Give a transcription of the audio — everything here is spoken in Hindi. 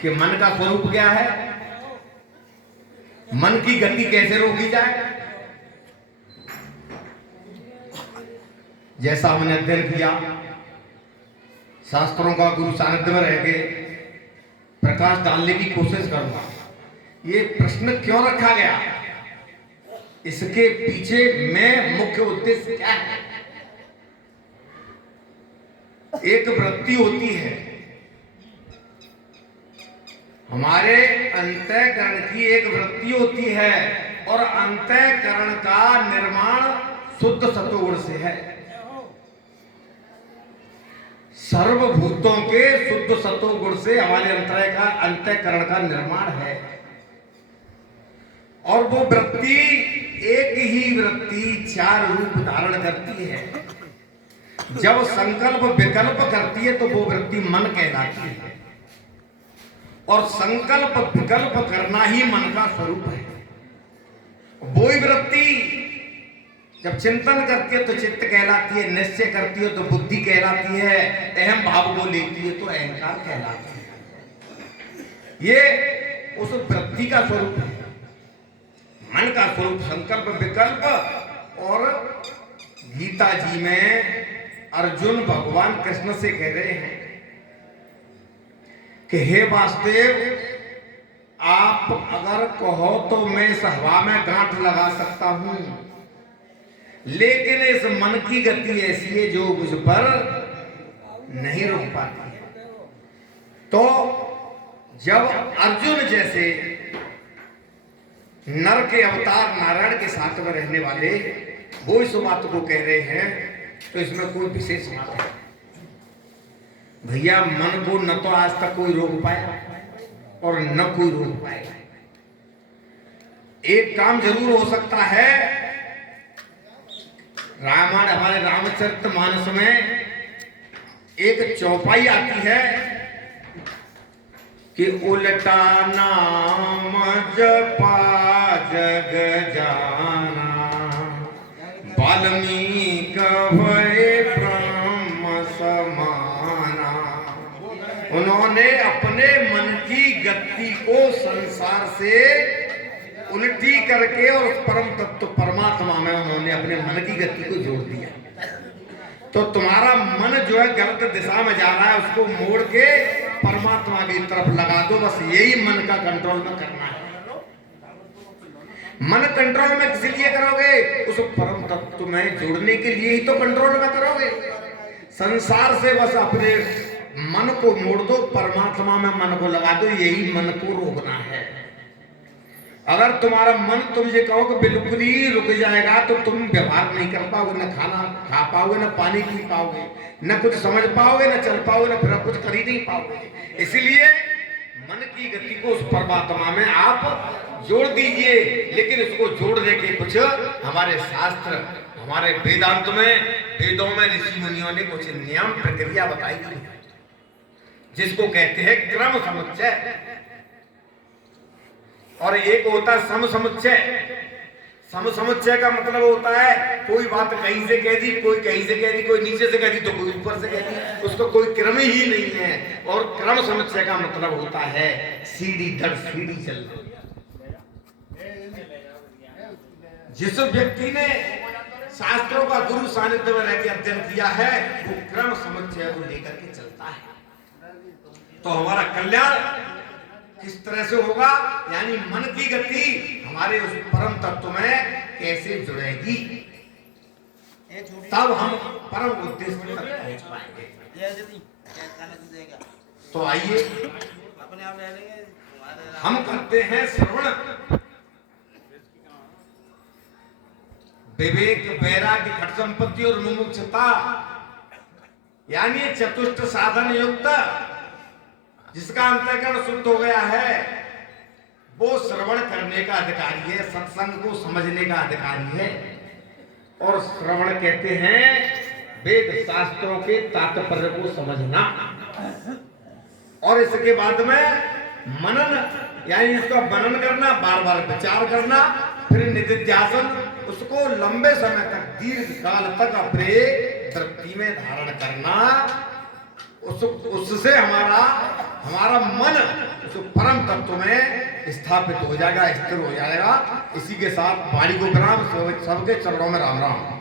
कि मन का स्वरूप क्या है, मन की गति कैसे रोकी जाए। जैसा हमने अध्ययन किया, शास्त्रों का गुरु सानिध्य में रह के प्रकाश डालने की कोशिश करूंगा। ये प्रश्न क्यों रखा गया, इसके पीछे में मुख्य उद्देश्य क्या है। एक वृत्ति होती है, हमारे अंतःकरण की एक वृत्ति होती है, और अंतःकरण का निर्माण शुद्ध सत्वगुण से है। सर्वभूतों के शुद्ध सत्वगुण से हमारे अंतःकरण का निर्माण है। और वो वृत्ति, एक ही वृत्ति चार रूप धारण करती है। जब संकल्प विकल्प करती है तो वो वृत्ति मन कहलाती है, और संकल्प विकल्प करना ही मन का स्वरूप है। वही वृत्ति जब चिंतन करती है तो चित्त कहलाती है, निश्चय करती है तो बुद्धि कहलाती है, अहम भाव को लेती है तो अहंकार कहलाती है। ये उस वृत्ति का स्वरूप है, मन का स्वरूप संकल्प विकल्प। और गीता जी में अर्जुन भगवान कृष्ण से कह रहे हैं कि हे वासुदेव, आप अगर कहो तो मैं इस हवा में गांठ लगा सकता हूं, लेकिन इस मन की गति ऐसी है जो मुझ पर नहीं रोक पाती है। तो जब अर्जुन जैसे नर के अवतार नारायण के साथ में रहने वाले वो इस बात को कह रहे हैं, तो इसमें कोई विशेष बात है भैया। मन को न तो आज तक कोई रोक पाया और न कोई रोक पाएगा। एक काम जरूर हो सकता है, रामायण हमारे रामचरितमानस में एक चौपाई आती है कि उल्टा नाम जपा जग जाना, वाल्मीकि भये ब्रह्म समाना। उन्होंने अपने मन की गति को संसार से उल्टी करके और परम तत्व परमात्मा में उन्होंने अपने मन की गति को जोड़ दिया। तो तुम्हारा मन जो है गलत दिशा में जा रहा है, उसको मोड़ के परमात्मा की तरफ लगा दो। बस यही मन का कंट्रोल में करना है। मन कंट्रोल में किस लिए करोगे, उस परम तत्व में जोड़ने के लिए ही तो कंट्रोल में करोगे। संसार से बस अपने मन को मोड़ दो, परमात्मा में मन को लगा दो, यही मन को रोकना है। अगर तुम्हारा मन तुम ये कहो कि बिल्कुल ही रुक जाएगा तो तुम व्यवहार नहीं कर पाओगे, न खाना खा पाओगे, न पानी पी पाओगे, न कुछ समझ पाओगे, न चल पाओगे, न फिर कुछ कर ही नहीं पाओगे। इसलिए मन की गति को उस परमात्मा में आप जोड़ दीजिए। लेकिन उसको जोड़ने के कुछ हमारे शास्त्र, हमारे वेदांत में, वेदों में ऋषि मुनियों ने कुछ नियम प्रक्रिया बताई थी, जिसको कहते हैं क्रम समुच्चय। और एक होता है सम समुच्चय। सम समुच्चय का मतलब होता है कोई बात कहीं से कह दी, कोई कहीं से कह दी, कोई नीचे से कह दी तो कोई ऊपर से कह दी, उसका कोई क्रम ही नहीं है। और क्रम समुच्चय का मतलब होता है सीढ़ी दर सीढ़ी चलना। जिस व्यक्ति ने शास्त्रों का गुरु सानिध्य में रहकर अध्ययन किया है, वो क्रम समुच्चय को लेकर के चलता है। तो हमारा कल्याण किस तरह से होगा, यानी मन की गति हमारे उस परम तत्व में कैसे जुड़ेगी, तब हम परम उद्देश्य तक पहुंच पाएंगे। तो आइए हम करते हैं श्रवण। विवेक, वैराग्य, घट संपत्ति और मुमुक्षुता, यानी चतुष्ट साधन युक्त जिसका अंतःकरण शुद्ध हो गया है, वो श्रवण करने का अधिकारी है, सत्संग को समझने का अधिकारी है। और श्रवण कहते हैं वेद शास्त्रों के तात्पर्य को समझना, और इसके बाद में मनन, यानी इसका मनन करना, बार बार विचार करना, फिर निधिध्यासन, उसको लंबे समय तक, दीर्घ काल तक अपने वृत्ति में धारण करना। उससे हमारा मन उस परम तत्व में स्थापित हो जाएगा, स्थिर हो जाएगा। इसी के साथ वाणी को विराम, सबके चरणों में राम राम।